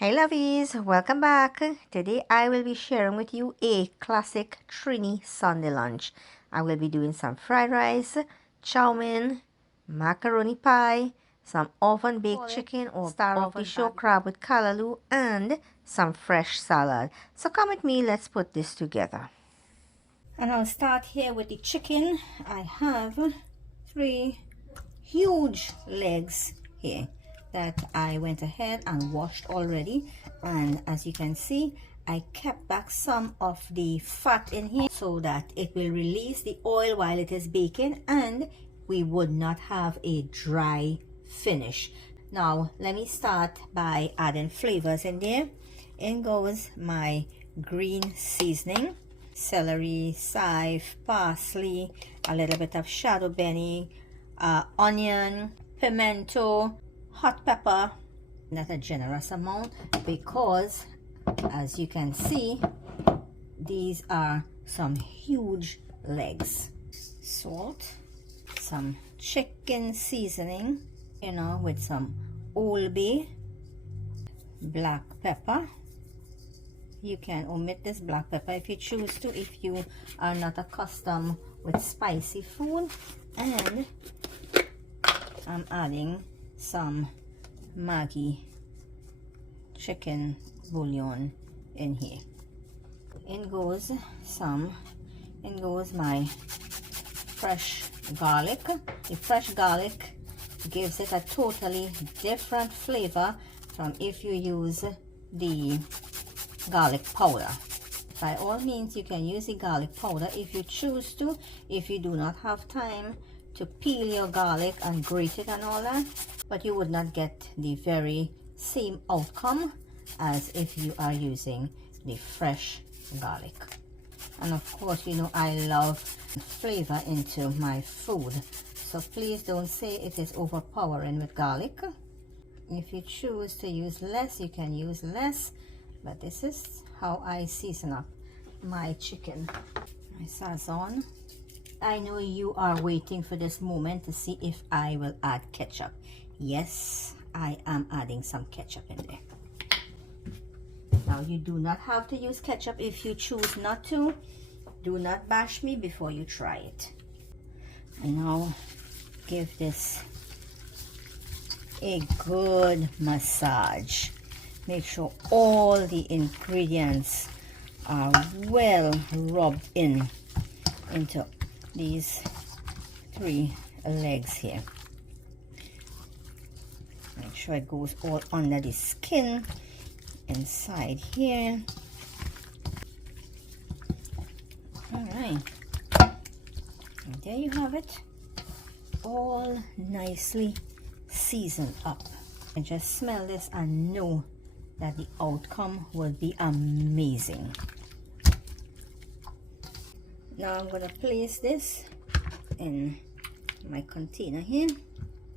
Hey lovies, welcome back. Today I will be sharing with you a classic Trini Sunday lunch. I will be doing some fried rice, Shamin, macaroni pie, some oven baked chicken or star of the show crab with callaloo, and some fresh salad. So come with me, let's put this together. And I'll start here with the chicken. I have 3 huge legs here that I went ahead and washed already, and as you can see I kept back some of the fat in here so that it will release the oil while it is baking and we would not have a dry finish. Now let me start by adding flavors in there. In goes my green seasoning, celery, chive, parsley, a little bit of shadow benny, onion, pimento, hot pepper, not a generous amount because as you can see these are some huge legs. Salt, some chicken seasoning, with some Old Bay, black pepper. You can omit this black pepper if you choose to, if you are not accustomed with spicy food. And I'm adding some Maggi chicken bouillon in here. In goes my fresh garlic. The fresh garlic gives it a totally different flavor from if you use the garlic powder. By all means you can use the garlic powder if you choose to, if you do not have time to peel your garlic and grate it and all that, but you would not get the very same outcome as if you are using the fresh garlic. And of course I love flavor into my food, so please don't say it is overpowering with garlic. If you choose to use less you can use less, but this is how I season up my chicken. My sazon. I know you are waiting for this moment to see if I will add ketchup. Yes, I am adding some ketchup in there. Now you do not have to use ketchup if you choose not to. Do not bash me before you try it. I now give this a good massage. Make sure all the ingredients are well rubbed into these 3 legs here. Make sure it goes all under the skin inside here. All right, and there you have it, all nicely seasoned up. And just smell this and know that the outcome will be amazing. Now I'm going to place this in my container here.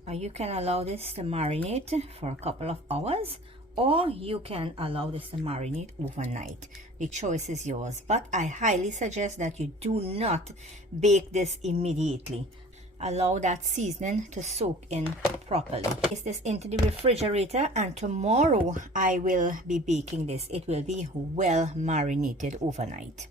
You can allow this to marinate for a couple of hours, or you can allow this to marinate overnight. The choice is yours, but I highly suggest that you do not bake this immediately. Allow that seasoning to soak in properly. Place this into the refrigerator, and tomorrow I will be baking this. It will be well marinated overnight.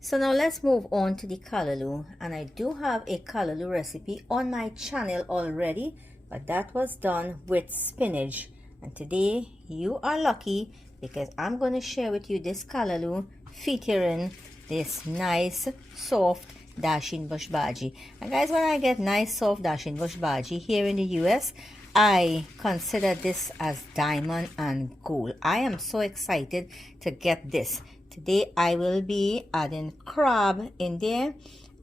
So now let's move on to the callaloo, and I do have a callaloo recipe on my channel already, but that was done with spinach. And today you are lucky because I'm going to share with you this callaloo featuring this nice soft dashing bush bhaji. And guys, when I get nice soft dashing bush bhaji here in the US, I consider this as diamond and gold. I am so excited to get this. Today I will be adding crab in there,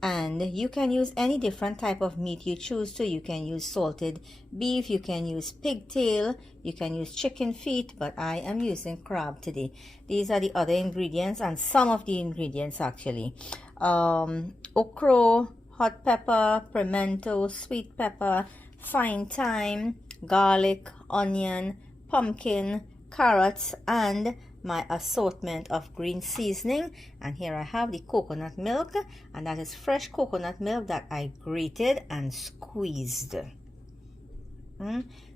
and you can use any different type of meat you choose to. You can use salted beef, you can use pigtail, you can use chicken feet, but I am using crab today. These are the other ingredients, and some of the ingredients actually. Okra, hot pepper, pimento, sweet pepper, fine thyme, garlic, onion, pumpkin, carrots, and my assortment of green seasoning. And here I have the coconut milk, and that is fresh coconut milk that I grated and squeezed.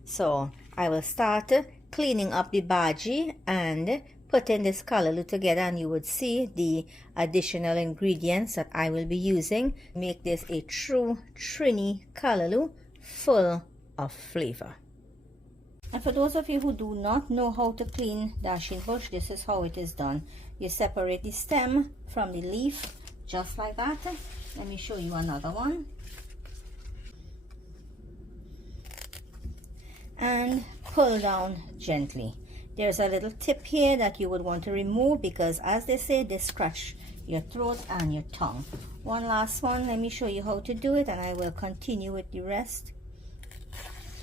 So I will start cleaning up the bhaji and putting this callaloo together, and you would see the additional ingredients that I will be using to make this a true Trini callaloo full of flavor. And for those of you who do not know how to clean dasheen bush, this is how it is done. You separate the stem from the leaf just like that. Let me show you another one. And pull down gently. There's a little tip here that you would want to remove because, as they say, they scratch your throat and your tongue. One last one. Let me show you how to do it, and I will continue with the rest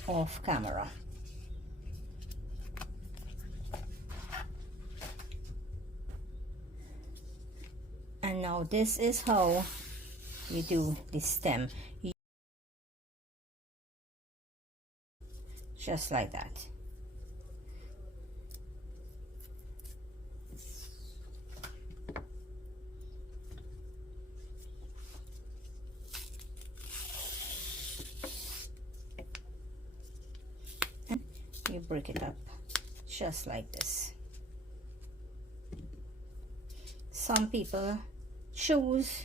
off camera. And now this is how you do the stem. Just like that. And you break it up just like this. Some people choose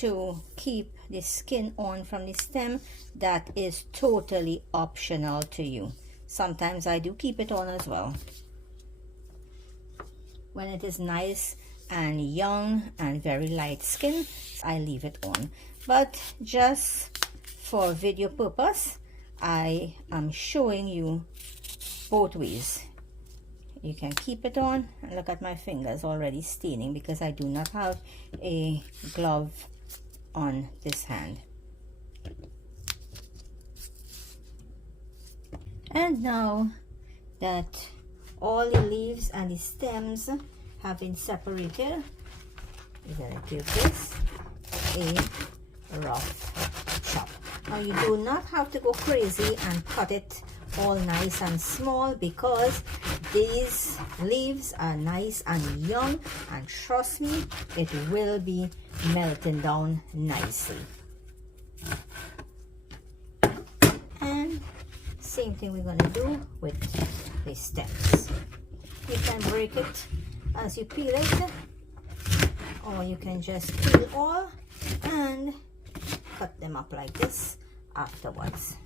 to keep the skin on from the stem. That is totally optional to you. Sometimes I do keep it on as well. When it is nice and young and very light skin, I leave it on. But just for video purpose, I am showing you both ways. You can keep it on, and look at my fingers already staining because I do not have a glove on this hand. And now that all the leaves and the stems have been separated, we're going to give this a rough chop. Now you do not have to go crazy and cut it all nice and small because these leaves are nice and young, and trust me, it will be melting down nicely. And same thing we're going to do with the stems. You can break it as you peel it, or you can just peel all and cut them up like this afterwards.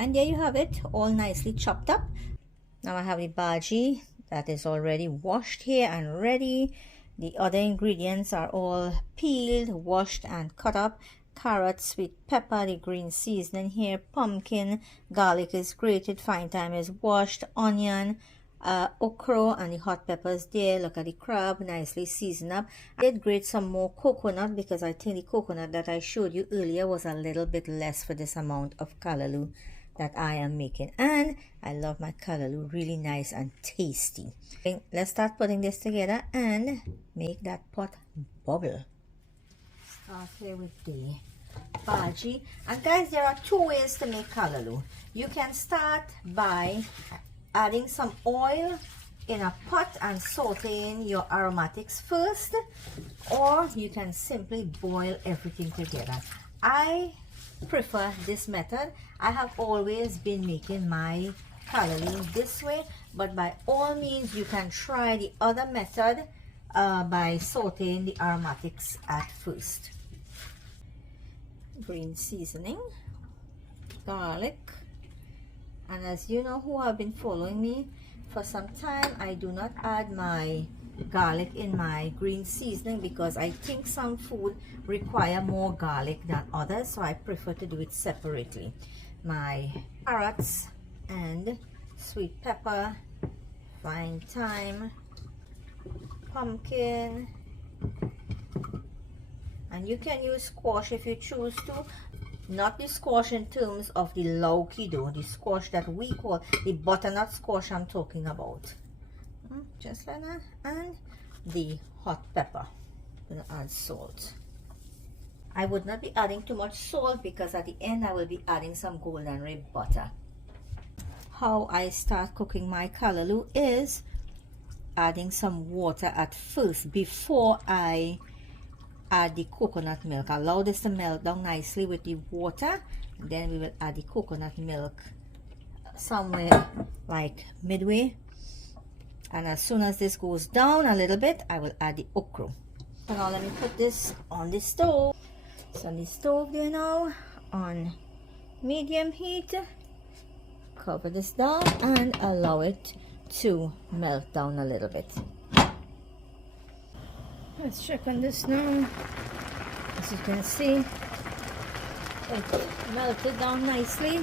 And there you have it, all nicely chopped up. Now I have the bhaji that is already washed here and ready. The other ingredients are all peeled, washed and cut up. Carrot, sweet pepper, the green seasoning here, pumpkin, garlic is grated, fine thyme is washed, onion, okra, and the hot peppers there. Look at the crab, nicely seasoned up. I did grate some more coconut because I think the coconut that I showed you earlier was a little bit less for this amount of callaloo that I am making. And I love my callaloo, really nice and tasty. Okay, let's start putting this together and make that pot bubble. Start here with the bhaji. And guys, there are two ways to make callaloo. You can start by adding some oil in a pot and sauteing your aromatics first, or you can simply boil everything together. I prefer this method. I have always been making my callaloo this way, but by all means you can try the other method by sauteing the aromatics at first. Green seasoning, garlic, and as you know who have been following me for some time, I do not add my garlic in my green seasoning because I think some food require more garlic than others, so I prefer to do it separately. My carrots and sweet pepper, fine thyme, pumpkin, and you can use squash if you choose to. Not the squash in terms of the lauki though, the squash that we call the butternut squash I'm talking about. Just like that. And the hot pepper. I'm going to add salt. I would not be adding too much salt because at the end I will be adding some golden ray butter. How I start cooking my callaloo is adding some water at first before I add the coconut milk. Allow this to melt down nicely with the water. Then we will add the coconut milk somewhere like midway. And as soon as this goes down a little bit, I will add the okra. So now let me put this on the stove. It's on the stove there now, on medium heat. Cover this down and allow it to melt down a little bit. Let's check on this now. As you can see, it melted down nicely.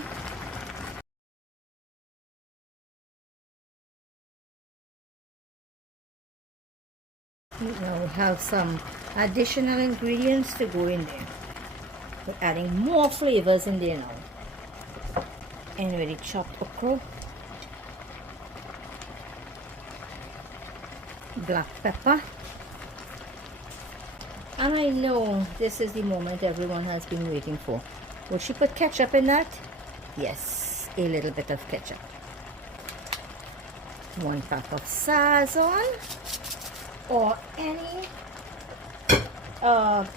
Now we have some additional ingredients to go in there. We're adding more flavors in there now. And with the chopped okra, black pepper. And I know this is the moment everyone has been waiting for. Would she put ketchup in that? Yes, a little bit of ketchup. 1 pack of sazon, or any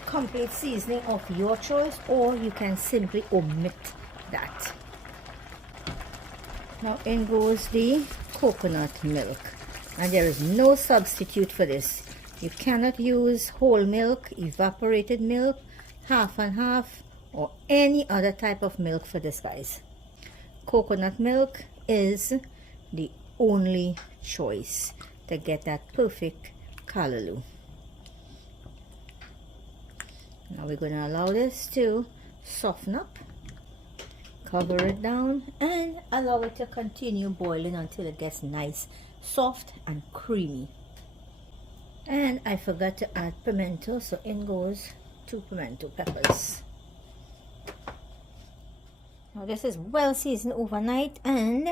complete seasoning of your choice, or you can simply omit that. Now in goes the coconut milk, and there is no substitute for this. You cannot use whole milk, evaporated milk, half and half, or any other type of milk for this, guys. Coconut milk is the only choice to get that perfect callaloo. Now we're going to allow this to soften up, cover it down, and allow it to continue boiling until it gets nice, soft, and creamy. And I forgot to add pimento, so in goes 2 pimento peppers. Now this is well seasoned overnight, and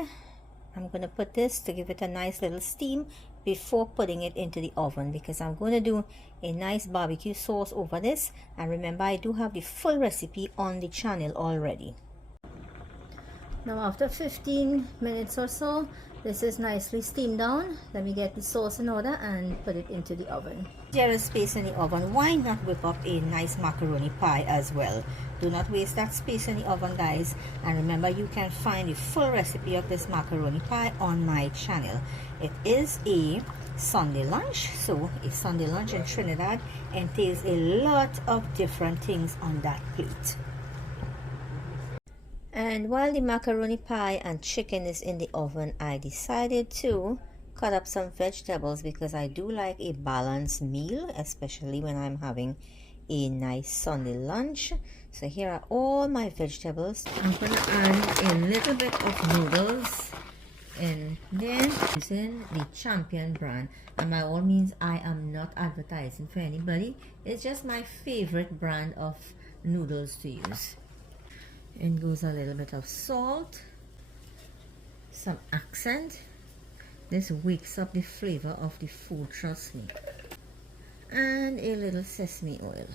I'm going to put this to give it a nice little steam before putting it into the oven, because I'm going to do a nice barbecue sauce over this. And remember, I do have the full recipe on the channel already. Now after 15 minutes or so, this is nicely steamed down. Let me get the sauce in order and put it into the oven. There is space in the oven. Why not whip up a nice macaroni pie as well? Do not waste that space in the oven, guys. And remember, you can find the full recipe of this macaroni pie on my channel. It is a Sunday lunch, so a Sunday lunch in Trinidad entails a lot of different things on that plate. And while the macaroni pie and chicken is in the oven, I decided to cut up some vegetables, because I do like a balanced meal, especially when I'm having a nice Sunday lunch. So here are all my vegetables. I'm going to add a little bit of noodles, and then using the Champion brand. And by all means, I am not advertising for anybody. It's just my favorite brand of noodles to use. In goes a little bit of salt, some accent. This wakes up the flavor of the food, trust me. And a little sesame oil.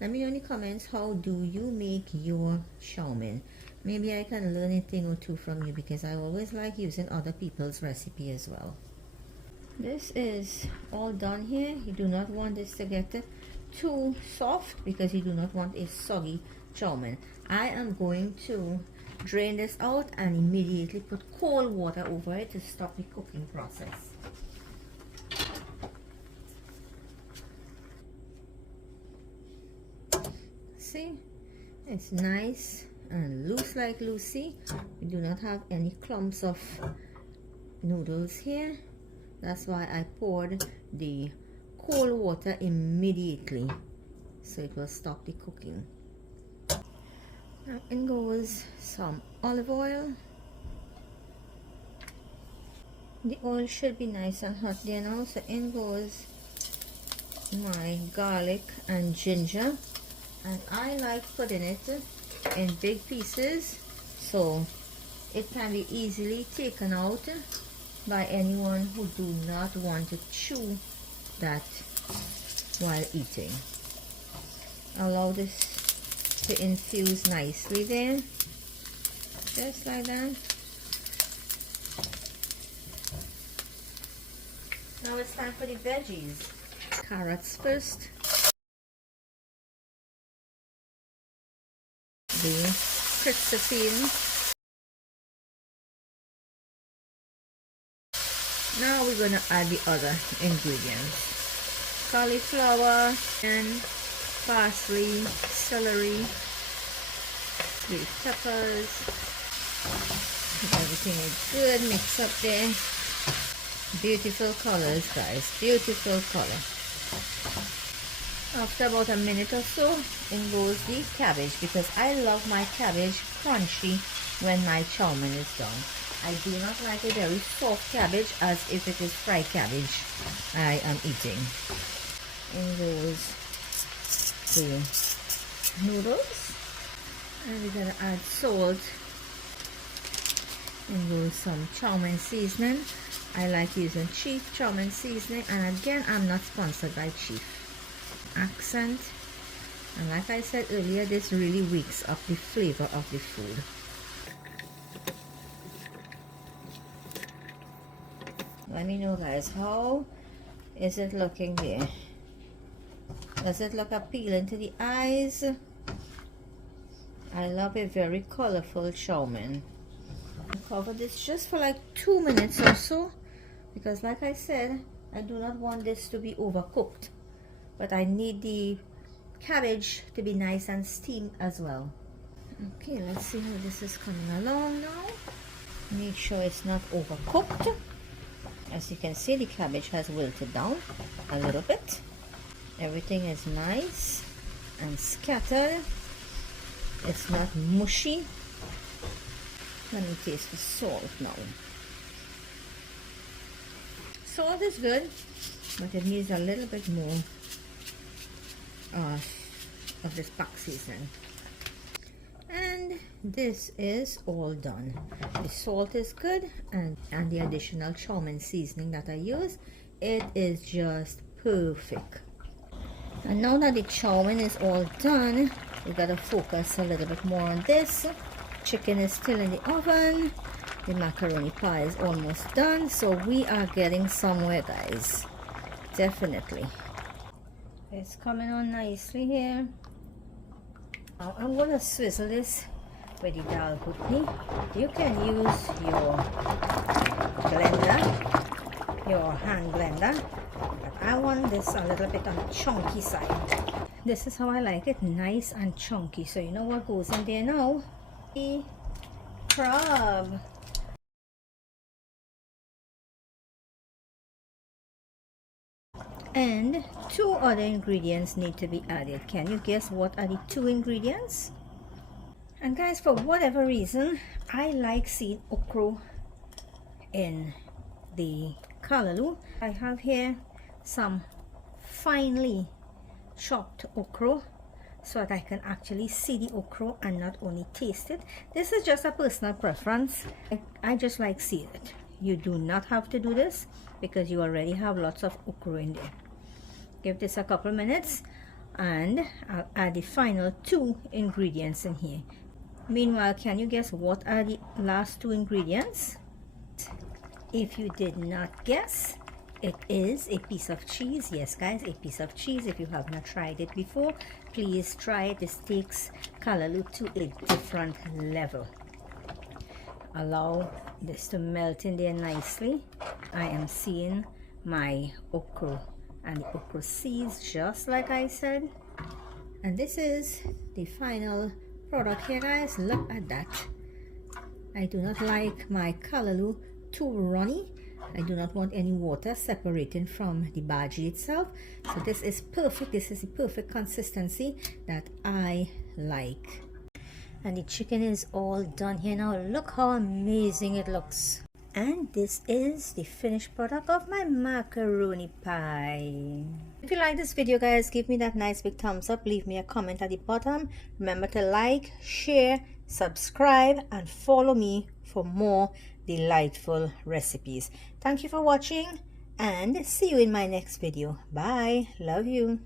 Let me know in the comments, how do you make your Shamin? Maybe I can learn a thing or two from you, because I always like using other people's recipe as well. This is all done here. You do not want this to get too soft, because you do not want a soggy Shamin. I am going to drain this out and immediately put cold water over it to stop the cooking process. See, it's nice and loose like Lucy. We do not have any clumps of noodles here. That's why I poured the cold water immediately, so it will stop the cooking. Now in goes some olive oil. The oil should be nice and hot there now, so in goes my garlic and ginger, and I like putting it in big pieces so it can be easily taken out by anyone who do not want to chew that while eating. Allow this to infuse nicely there, just like that. Now it's time for the veggies. Carrots first. the crispy. Now we're going to add the other ingredients. Cauliflower and parsley, celery, sweet peppers. Everything is good, mix up there. Beautiful colors, guys, beautiful color. After about a minute or so, in goes the cabbage, because I love my cabbage crunchy when my chow mein is done. I do not like a very soft cabbage as if it is fried cabbage I am eating. In goes the noodles, and we're gonna add salt. In goes some chow mein seasoning. I like using Chief chow mein seasoning, and again, I'm not sponsored by Chief. Accent, and like I said earlier, this really wakes up the flavor of the food. Let me know, guys, how is it looking there? Does it look appealing to the eyes? I love a very colorful chow mein. Cover this just for like 2 minutes or so, because like I said, I do not want this to be overcooked, but I need the cabbage to be nice and steamed as well. Okay, let's see how this is coming along now. Make sure it's not overcooked. As you can see, the cabbage has wilted down a little bit. Everything is nice and scattered. It's not mushy. Let me taste the salt now. Salt is good, but it needs a little bit more of this pack seasoning. And this is all done. The salt is good, and the additional chow mein seasoning that I use, it is just perfect. And now that the chow mein is all done, we gotta focus a little bit more on this. Chicken is still in the oven. The macaroni pie is almost done, so we are getting somewhere, guys. Definitely. It's coming on nicely here. Now I'm gonna swizzle this with the dal putni. You can use your blender, your hand blender, but I want this a little bit on the chunky side. This is how I like it, nice and chunky. So you know what goes in there now? The crab. And 2 other ingredients need to be added. Can you guess what are the 2 ingredients? And guys, for whatever reason, I like seeing okra in the callaloo. I have here some finely chopped okra, so that I can actually see the okra and not only taste it. This is just a personal preference. I just like seeing it. You do not have to do this because you already have lots of okra in there. Give this a couple minutes and I'll add the final 2 ingredients in here. Meanwhile, can you guess what are the last 2 ingredients? If you did not guess, it is a piece of cheese. Yes, guys, a piece of cheese. If you have not tried it before, please try it. This takes callaloo to a different level. Allow this to melt in there nicely. I am seeing my okra and the okra seeds, just like I said. And this is the final product here, guys. Look at that. I do not like my callaloo too runny. I do not want any water separating from the bhaji itself. So this is perfect. This is the perfect consistency that I like. And the chicken is all done here now. Look how amazing it looks. And this is the finished product of my macaroni pie. If you like this video, guys, give me that nice big thumbs up. Leave me a comment at the bottom. Remember to like, share, subscribe, and follow me for more delightful recipes. Thank you for watching, and see you in my next video. Bye. Love you.